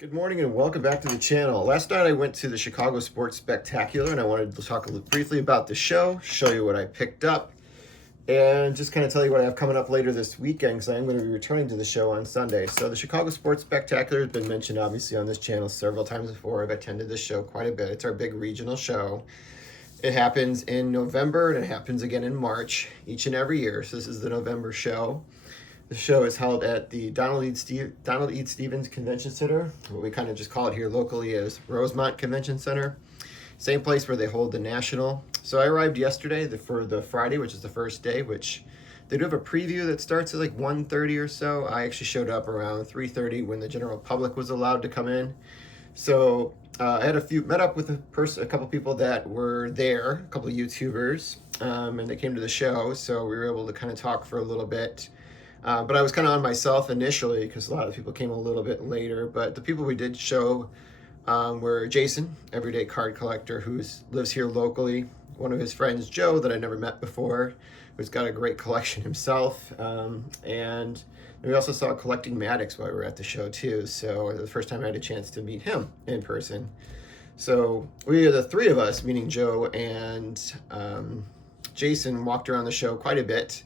Good morning and welcome back to the channel. Last night I went to the Chicago Sports Spectacular and I wanted to talk briefly about the show, show you what I picked up, and just kind of tell you what I have coming up later this weekend because I am going to be returning to the show on Sunday. So the Chicago Sports Spectacular has been mentioned obviously on this channel several times before. I've attended this show quite a bit. It's our big regional show. It happens in November and it happens again in March each and every year. So this is the November show. The show is held at the Donald E. Stevens Convention Center, what we kind of just call it here locally as Rosemont Convention Center. Same place where they hold the National. So I arrived yesterday for the Friday, which is the first day, which they do have a preview that starts at like 1:30 or so. I actually showed up around 3:30 when the general public was allowed to come in. So I had met up with a couple people that were there, a couple of YouTubers, and they came to the show. So we were able to kind of talk for a little bit. But I was kind of on myself initially because a lot of people came a little bit later. But the people we did show were Jason, everyday card collector, who lives here locally. One of his friends, Joe, that I never met before, who's got a great collection himself. And we also saw Collecting Maddox while we were at the show too. So the first time I had a chance to meet him in person. So the three of us, meaning Joe and Jason, walked around the show quite a bit.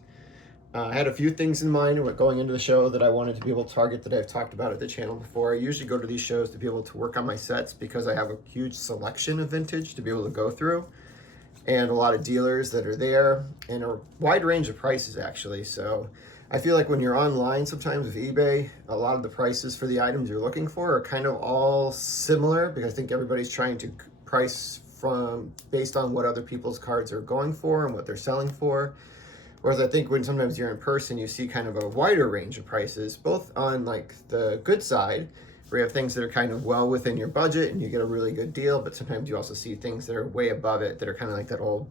I had a few things in mind going into the show that I wanted to be able to target that I've talked about at the channel before. I usually go to these shows to be able to work on my sets because I have a huge selection of vintage to be able to go through and a lot of dealers that are there and a wide range of prices actually. So I feel like when you're online sometimes with eBay, a lot of the prices for the items you're looking for are kind of all similar because I think everybody's trying to price based on what other people's cards are going for and what they're selling for. Whereas I think when sometimes you're in person, you see kind of a wider range of prices, both on like the good side, where you have things that are kind of well within your budget and you get a really good deal, but sometimes you also see things that are way above it that are kind of like that old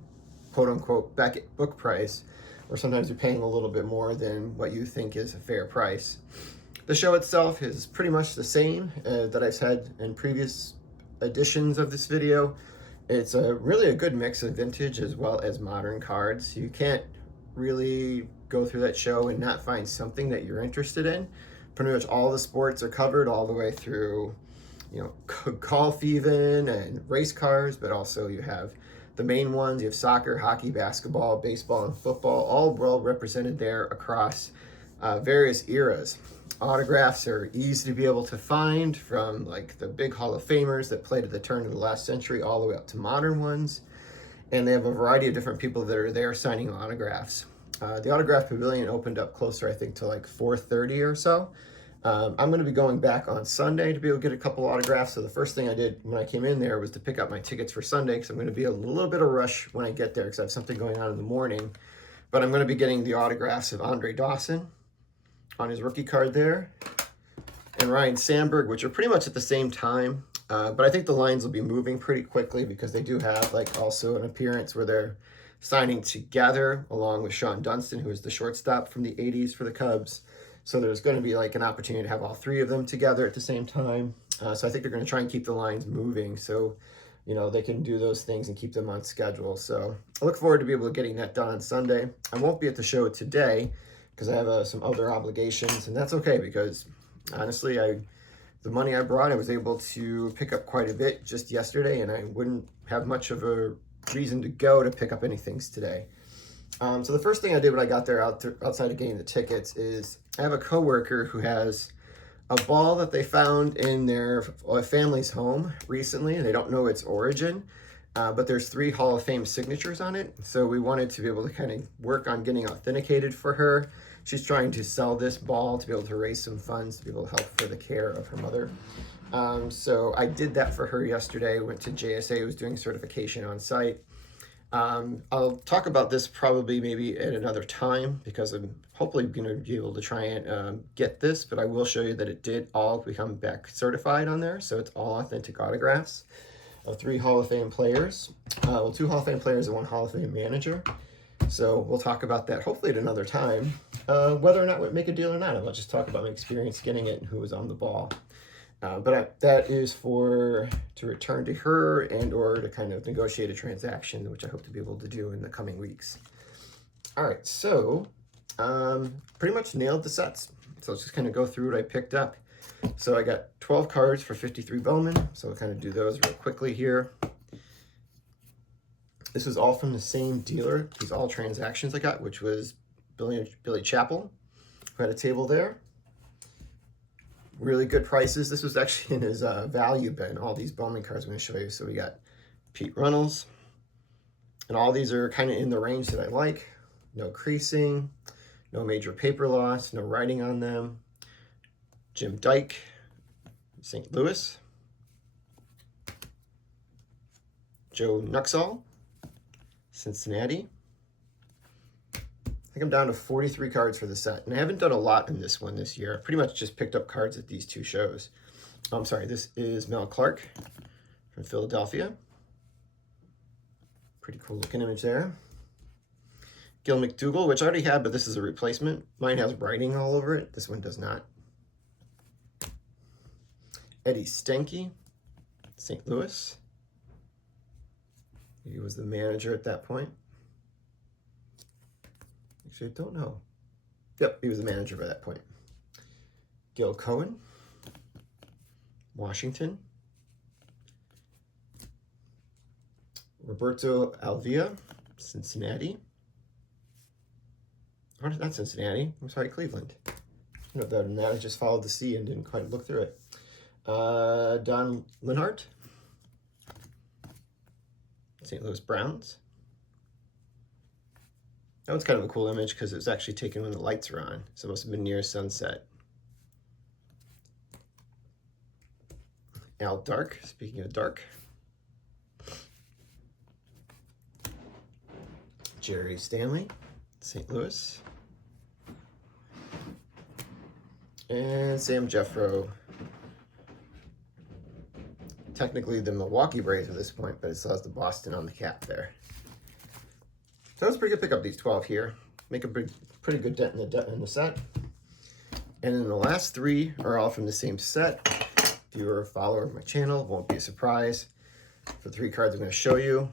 quote unquote Beckett book price, where sometimes you're paying a little bit more than what you think is a fair price. The show itself is pretty much the same that I've said in previous editions of this video. It's really a good mix of vintage as well as modern cards. You can't really go through that show and not find something that you're interested in. Pretty much all the sports are covered all the way through, golf even and race cars, but also you have the main ones. You have soccer, hockey, basketball, baseball, and football, all well represented there across various eras. Autographs are easy to be able to find from like the big Hall of Famers that played at the turn of the last century all the way up to modern ones. And they have a variety of different people that are there signing autographs. The autograph pavilion opened up closer, I think, to like 4:30 or so. I'm going to be going back on Sunday to be able to get a couple autographs. So the first thing I did when I came in there was to pick up my tickets for Sunday because I'm going to be a little bit of rush when I get there because I have something going on in the morning. But I'm going to be getting the autographs of Andre Dawson on his rookie card there and Ryan Sandberg, which are pretty much at the same time. But I think the lines will be moving pretty quickly because they do have like also an appearance where they're signing together along with Sean Dunston, who is the shortstop from the 80s for the Cubs. So there's going to be like an opportunity to have all three of them together at the same time. So I think they're going to try and keep the lines moving so, they can do those things and keep them on schedule. So I look forward to be able to getting that done on Sunday. I won't be at the show today because I have some other obligations, and that's okay because honestly, the money I brought, I was able to pick up quite a bit just yesterday, and I wouldn't have much of a reason to go to pick up any things today. So the first thing I did when I got there outside of getting the tickets is I have a coworker who has a ball that they found in their family's home recently, and they don't know its origin, but there's 3 Hall of Fame signatures on it. So we wanted to be able to kind of work on getting authenticated for her. She's trying to sell this ball to be able to raise some funds to be able to help for the care of her mother. So I did that for her yesterday. Went to JSA, who was doing certification on site. I'll talk about this probably maybe at another time because I'm hopefully going to be able to try and get this, but I will show you that it did all become back certified on there. So it's all authentic autographs of 3 Hall of Fame players. 2 Hall of Fame players and 1 Hall of Fame manager. So we'll talk about that hopefully at another time. Whether or not we make a deal or not, I'll just talk about my experience getting it and who was on the ball. That is to return to her and or to kind of negotiate a transaction, which I hope to be able to do in the coming weeks. All right, so pretty much nailed the sets. So let's just kind of go through what I picked up. So I got 12 cards for 53 Bowman. So I'll kind of do those real quickly here. This was all from the same dealer. These all transactions I got, which was Billy Chappell, who had a table there. Really good prices. This was actually in his value bin, all these Bowman cards I'm going to show you. So we got Pete Runnels. And all these are kind of in the range that I like. No creasing, no major paper loss, no writing on them. Jim Dyke, St. Louis. Joe Nuxall, Cincinnati. I think I'm down to 43 cards for the set. And I haven't done a lot in this one this year. I pretty much just picked up cards at these two shows. Oh, I'm sorry, this is Mel Clark from Philadelphia. Pretty cool looking image there. Gil McDougall, which I already had, but this is a replacement. Mine has writing all over it. This one does not. Eddie Stanky, St. Louis. He was the manager at that point. Actually, I don't know. Yep, he was the manager by that point. Gil Cohen, Washington. Roberto Alvia, Cincinnati. Or not Cincinnati, I'm sorry, Cleveland. No better than that, I just followed the C and didn't quite look through it. Don Linhart, St. Louis Browns. That one's kind of a cool image because it was actually taken when the lights were on, so it must have been near sunset. Al Dark, speaking of dark. Jerry Stanley, St. Louis. And Sam Jeffro. Technically the Milwaukee Braves at this point, but it still has the Boston on the cap there. So it's pretty good pick up these 12 here. Make a pretty good dent in the set. And then the last three are all from the same set. If you're a follower of my channel, it won't be a surprise. For the 3 cards I'm going to show you,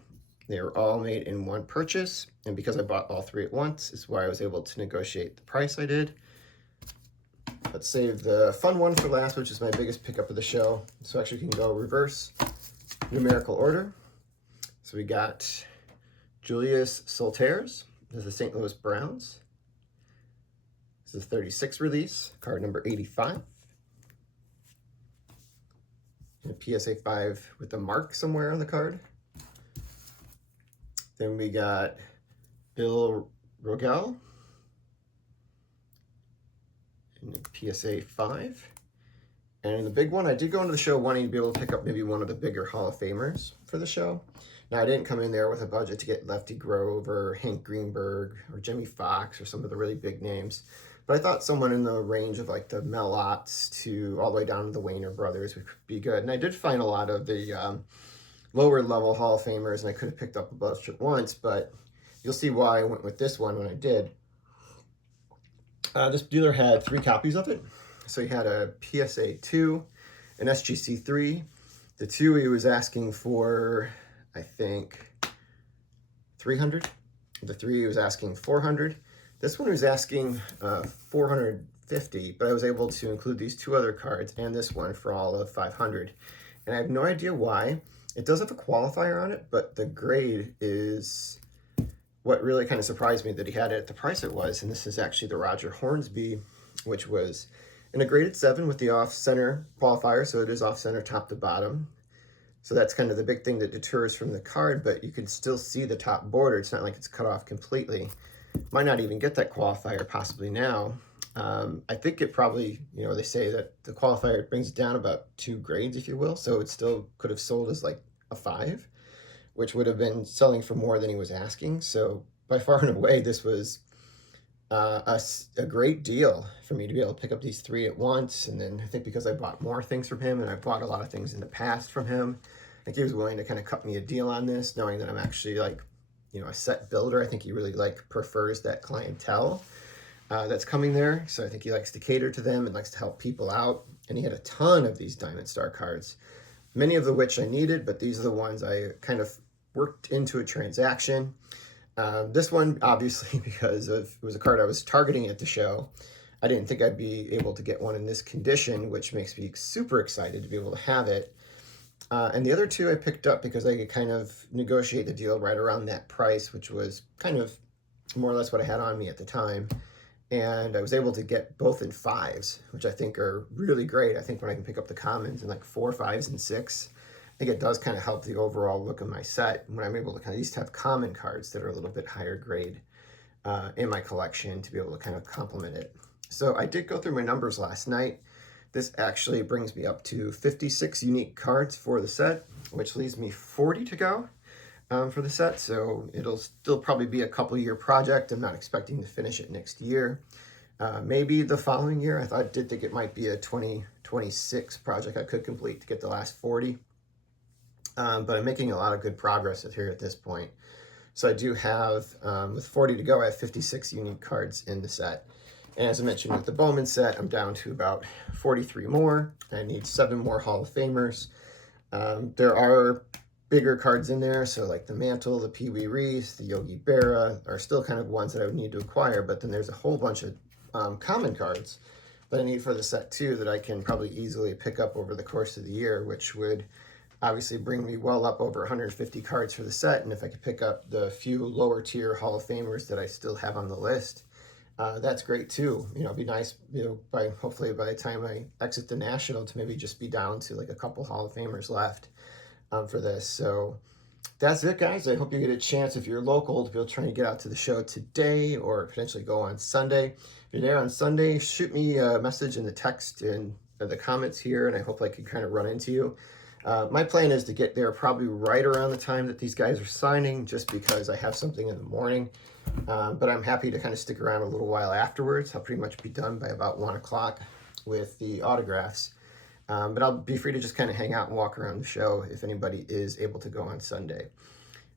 they were all made in one purchase. And because I bought all 3 at once, is why I was able to negotiate the price I did. Let's save the fun one for last, which is my biggest pickup of the show. So actually we can go reverse numerical order. So we got Julius Solters. This is the St. Louis Browns. This is a 36 release, card number 85. And a PSA 5 with a mark somewhere on the card. Then we got Bill Rogel. And a PSA 5. And the big one, I did go into the show wanting to be able to pick up maybe one of the bigger Hall of Famers for the show. Now, I didn't come in there with a budget to get Lefty Grove or Hank Greenberg or Jimmy Fox or some of the really big names. But I thought someone in the range of like the Mel Otts to all the way down to the Wayner brothers would be good. And I did find a lot of the lower level Hall of Famers, and I could have picked up a bunch at once, but you'll see why I went with this one when I did. This dealer had 3 copies of it. So he had a PSA 2, an SGC 3. The 2 he was asking for, I think, 300. The 3 he was asking 400. This one was asking 450, but I was able to include these 2 other cards and this one for all of 500. And I have no idea why. It does have a qualifier on it, but the grade is what really kind of surprised me that he had it at the price it was. And this is actually the Roger Hornsby, which was in a graded 7 with the off-center qualifier, so it is off-center top to bottom. So that's kind of the big thing that deters from the card, but you can still see the top border. It's not like it's cut off completely. Might not even get that qualifier possibly now. I think it probably, you know, they say that the qualifier brings it down about 2 grades, if you will. So it still could have sold as like a 5, which would have been selling for more than he was asking. So by far and away, this was a great deal for me to be able to pick up these 3 at once. And then I think because I bought more things from him and I bought a lot of things in the past from him, I think he was willing to kind of cut me a deal on this, knowing that I'm actually like, you know, a set builder. I think he really like prefers that clientele that's coming there. So I think he likes to cater to them and likes to help people out. And he had a ton of these Diamond Star cards, many of which I needed, but these are the ones I kind of worked into a transaction. This one, obviously, because it was a card I was targeting at the show, I didn't think I'd be able to get one in this condition, which makes me super excited to be able to have it. And the other two I picked up because I could kind of negotiate the deal right around that price, which was kind of more or less what I had on me at the time. And I was able to get both in 5s, which I think are really great. I think when I can pick up the commons in like 4, 5s, and 6, I think it does kind of help the overall look of my set when I'm able to kind of at least have common cards that are a little bit higher grade in my collection to be able to kind of complement it. So I did go through my numbers last night. This actually brings me up to 56 unique cards for the set, which leaves me 40 to go for the set. So it'll still probably be a couple year project. I'm not expecting to finish it next year. Maybe the following year. I did think it might be a 2026 project I could complete to get the last 40. But I'm making a lot of good progress here at this point. So I do have, with 40 to go, I have 56 unique cards in the set. And as I mentioned with the Bowman set, I'm down to about 43 more. I need 7 more Hall of Famers. There are bigger cards in there, so like the Mantle, the Pee Wee Reese, the Yogi Berra are still kind of ones that I would need to acquire, but then there's a whole bunch of common cards that I need for the set too that I can probably easily pick up over the course of the year, which would obviously bring me well up over 150 cards for the set. And if I could pick up the few lower tier Hall of Famers that I still have on the list, that's great too. You know, it'd be nice, you know, hopefully by the time I exit the National to maybe just be down to like a couple Hall of Famers left for this. So that's it, guys. I hope you get a chance, if you're local, to be able to try and get out to the show today or potentially go on Sunday. If you're there on Sunday, shoot me a message in the text and the comments here, and I hope I can kind of run into you. My plan is to get there probably right around the time that these guys are signing, just because I have something in the morning. But I'm happy to kind of stick around a little while afterwards. I'll pretty much be done by about 1 o'clock with the autographs. But I'll be free to just kind of hang out and walk around the show if anybody is able to go on Sunday.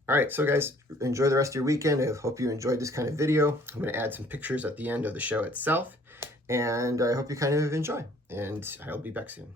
All right, so guys, enjoy the rest of your weekend. I hope you enjoyed this kind of video. I'm going to add some pictures at the end of the show itself, and I hope you kind of enjoy, and I'll be back soon.